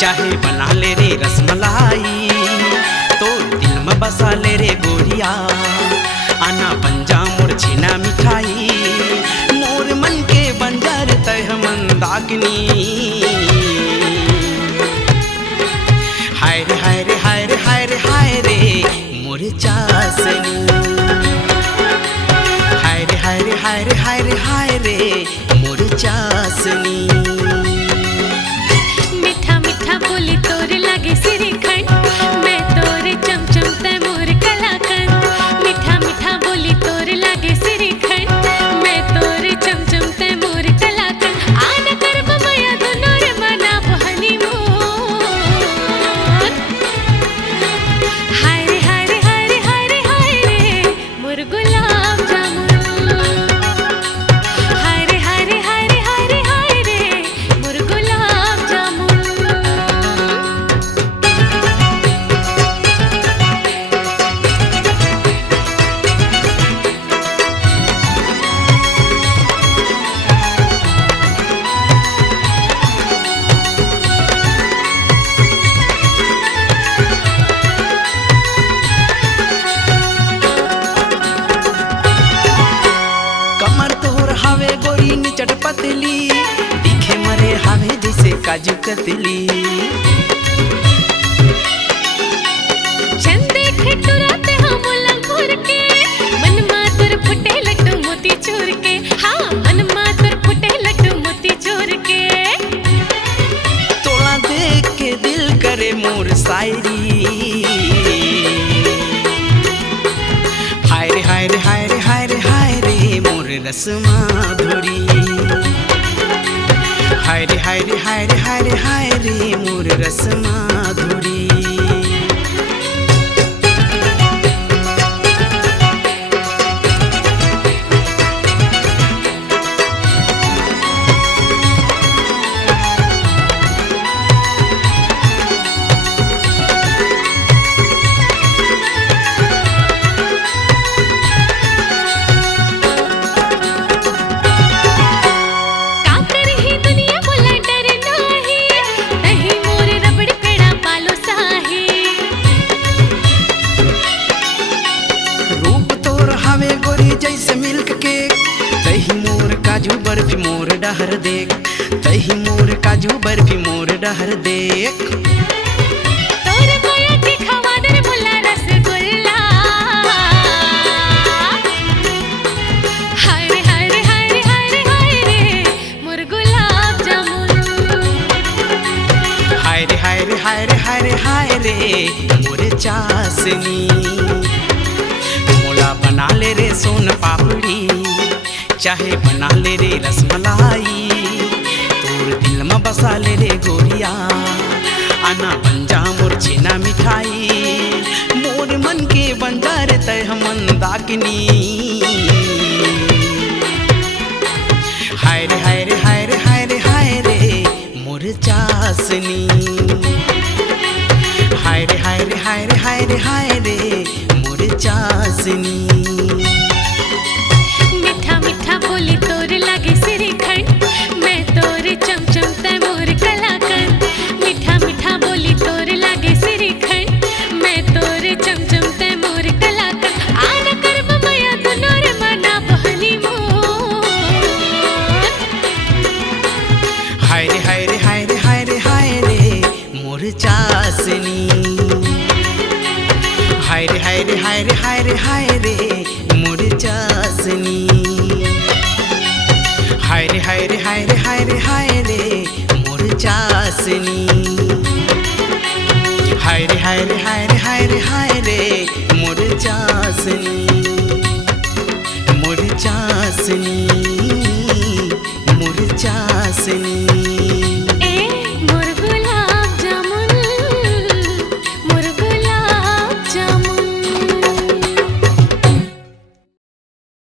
चाहे बना ले रे रसमलाई, तो दिल में बसा ले रे गोरिया। आना बन जा मोर छेना मिठाई, मोर मन के बंजर तय मंदाकिनी। हाय रे हाय रे हाय रे हाय रे हाय रे मोर चासनी। हाय रे हाय रे हाय रे हाय रे हाय रे मोर चासनी। मीठा मीठा बोली तोर लागे श्रीखंड, मैं तोर चमचम तै मोर कलाकंद। मीठा मीठा बोली तोर लागे श्रीखंड, मैं तोर चमचम तै मोर कलाकंद। आना करब माया दुनो रे मना हनीमून। हाय रे हाय रे हाय रे हाय रे हाय रे मोर गुलाब जामुन। हाय रे हाय रे हाय रे हाय रे हाय रे मोर गुलाब जामुन। कमर तोर हावे गोरी निचट पतली, दिखे मरे हावे जैसे काजू कतली। चंदे खटुराते हम लंगूर के, मन मातुर फुटे लड्डू मोती चूर के। हाँ मन मातुर फुटे लड्डू मोती चूर के। तोला देख के दिल करे मोर शायरी। हाय रे हाय रे हाय रे हाय रे हाय रे मोर रसमाधुरी। हाय रे हाय रे हाय रे हाय रे हाय रे मोर रसमाधुरी। काकर ही दुनिया बोला डर नाही, नहीं मोर रबड़ पेड़ा पालो साही। रूप तोर हावे गोरी जैसे मिल्क केक, दही मोर काजू बर्फी मोर डहर देख। दही मोर काजू बर्फी मोर डहर देख। तोर माया के खवादर मुला रसगुल्ला। हाय रे हाय रे हाय रे हाय रे हाय रे मोर गुलाब जामुन। हाय रे हाय रे हाय रे हाय रे हाय रे मोर चासनी। मोला बना ले रे सोन पापड़ी, चाहे बना ले रे रसमलाई, तोर दिल में बसा ले रे गोरिया। आना बन जा मोर छेना मिठाई, मोर मन के बंजर तय मंदाकिनी। हाय रे हाय रे हाय रे हाय रे हाय रे मोर चासनी। हाय रे हाय रे हाय रे हाय रे हाय रे मोर चासनी। मीठा मीठा बोली तोर लागे श्रीखंड, मैं तोर चमचम तै मोर कलाकंद। मीठा मीठा बोली तोर लागे श्रीखंड, मैं तोर चमचम तै मोर कलाकंद। आना करब माया दुनो रे मना हनीमून। हाय रे हाय रे हाय रे हाय रे हाय रे मोर चासनी। हाय रे हाय रे हाय रे हाय रे हाय रे मोर चासनी। हाय रे हाय रे हाय रे हाय रे हाय रे मोर चासनी। हाय रे हाय रे हाय रे हाय रे हाय रे मोर चासनी। मोर चासनी मोर चासनी।